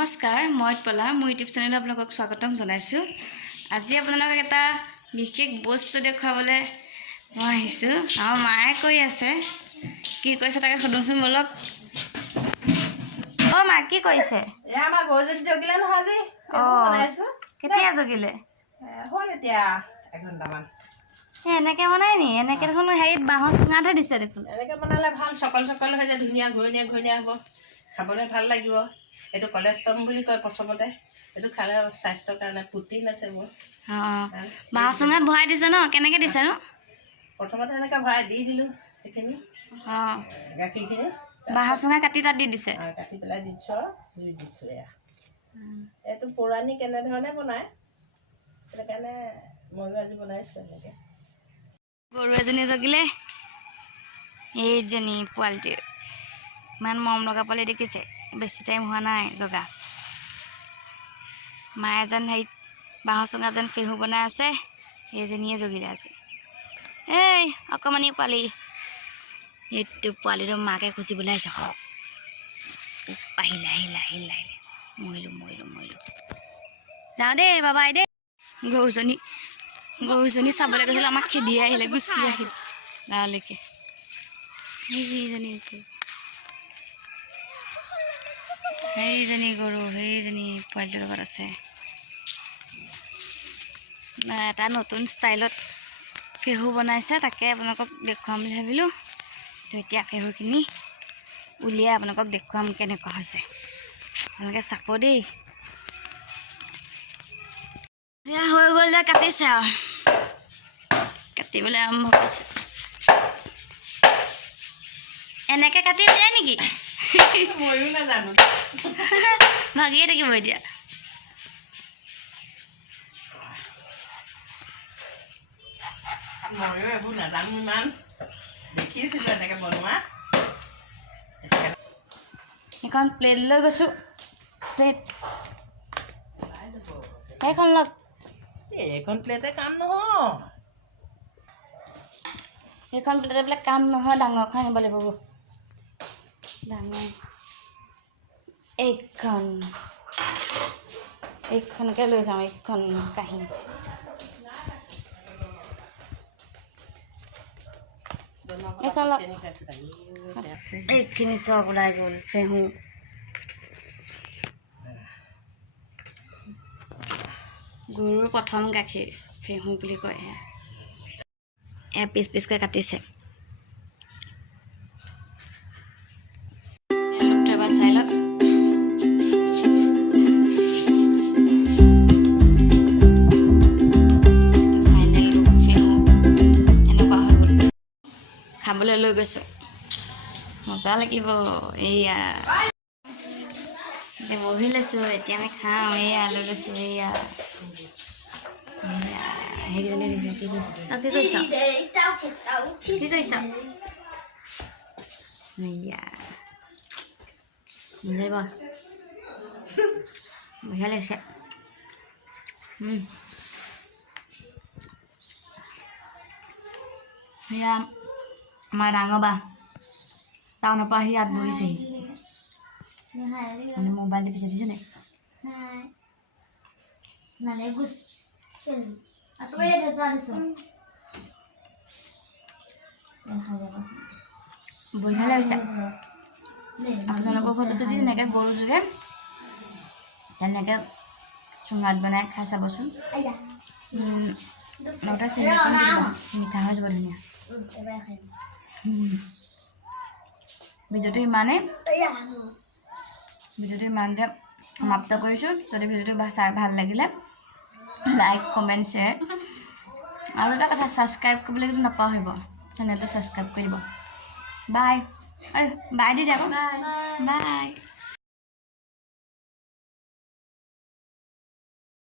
নমস্কাৰ মই পলা মোৰ ইউটিউব চেনেলত আপোনালোকক স্বাগতম জনাইছোঁ। আজি আপোনালোকক এটা বিশেষ বস্তু দেখুৱাবলৈ মই আহিছোঁ। আমাৰ মায়ে কৈ আছে, কি কৈছে তাকে সুধোচোন বলক। অ' মা কি কৈছে? এয়া আমাৰ গৰুজনী জগিলে নহয় আজি। বনাইছোঁ। কেতিয়া জগিলে? হ'ল এতিয়া এঘণ্টামান। এনেকৈ বনাই নি? এনেকৈ দেখোন হেৰিত বাঁহৰ চুঙাতহে দিছে দেখোন। এনেকৈ বনালে ভাল, চকল চকল হৈ যায়, ধুনীয়া ঘূৰণীয়া হ'ব, খাবলৈ ভাল লাগিব। এইটো কলেষ্ট্ৰম বুলি কয় প্ৰথমতে। এইটো খালে স্বাস্থ্যৰ কাৰণে প্ৰটিন আছে মোৰ। অঁ বাঁহৰ চুঙাত ভৰাই দিছে ন? কেনেকৈ দিছে ন? প্ৰথমতে এনেকৈ ভৰাই দি দিলোঁ সেইখিনি অঁ গাখীৰখিনি। বাঁহৰ চুঙা কাটি তাত দি দিছে? কাটি পেলাই দিছোঁ আৰু ধুই দিছোঁ। এয়া এইটো পৌৰাণিক কেনেধৰণে বনায়, সেইটো কাৰণে ময়ো আজি বনাইছোঁ এনেকৈ। গৰু এজনী জগিলে, এইজনী পোৱালিটো ইমান মৰম লগা পোৱালি দেখিছে, বেছি টাইম হোৱা নাই জগা। মায়ে যেন হেৰিত বাঁহৰ চুঙা যেন ফেহু বনাই আছে, এইজনীয়ে জগিলে আজি। এই অকণমানি পোৱালি, এইটো পোৱালিটো মাকে খুচিবলৈ আহিছে। আহিলে মৰিলোঁ। যাওঁ দেই বাবাই দেই। গৰুজনী চাবলৈ গৈছিলোঁ, আমাক খেদিয়ে আহিলে, গুচি আহিল গাঁৱলৈকে। সেইজনী গৰু, সেইজনী পোৱালিটোৰ লগত আছে। এটা নতুন ষ্টাইলত ফেহু বনাইছে, তাকে আপোনালোকক দেখুৱাম বুলি ভাবিলোঁ। তো এতিয়া ফেহুখিনি উলিয়াই আপোনালোকক দেখুৱাম কেনেকুৱা হৈছে। আপোনালোকে চাব দেই। এয়া হৈ গ'ল যে, কাটিছে আৰু কাটিবলৈ আৰম্ভ কৰিছে। এনেকৈ কাটি উলিয়াই নেকি? ময়ো নাজানো। ভাগিয়ে থাকিব এতিয়া। ময়ো এইবোৰ নাজানো ইমান, দেখিছিলোঁ এনেকৈ বনোৱা। এখন প্লেট লৈ গৈছোঁ, প্লেট সেইখন লগ। এইখন প্লেটে কাম নহয়। সেইখন প্লেটে বোলে কাম নহয়, ডাঙৰখন আনিব লাগিব। ডাঙৰ এইখনকে লৈ যাওঁ, এইখন কাঁহী। এইখিনি চব ওলাই গ'ল ফেহু। গৰুৰ প্ৰথম গাখীৰ ফেহু বুলি কয়। এয়া পিচ পিচকৈ কাটিছে। লোকটো এবাৰ চাই লওক। ফাইনেল লুক ফেহু এনেকুৱা হৈ গ'ল। খাবলৈ লৈ গৈছোঁ, মজা লাগিব। এইয়া বহি লৈছোঁ, এতিয়া আমি খাওঁ। এইয়া লৈ লৈছোঁ, এইয়া সেইকেইজনী দিছে। কি কৈছে? কি কৈছ? এইয়া মজাই বা বঢ়িয়া লাগিছে। সেয়া আমাৰ ডাঙৰ বা টাউনৰ পৰা আহি ইয়াত বহিছেহি। মানে মোবাইল টিপি দিছে নে? বঢ়িয়া লাগিছে। আপোনালোকৰ ঘৰত যদি তেনেকৈ গৰু যোগে তেনেকৈ চুঙাত বনাই খাই চাবচোন। লগতে চেনি অকণ দি দিব, মিঠা হৈ যাব ধুনীয়া। ভিডিঅ'টো ইমানতে সমাপ্ত কৰিছোঁ। যদি ভিডিঅ'টো চাই ভাল লাগিলে লাইক, কমেণ্ট, শ্বেয়াৰ আৰু এটা কথা, ছাবস্ক্ৰাইব কৰিবলৈ কিন্তু নাপাহৰিব। চেনেলটো ছাবস্ক্ৰাইব কৰি দিব। বাই। বাই দি দিয়া আকৌ। বাই।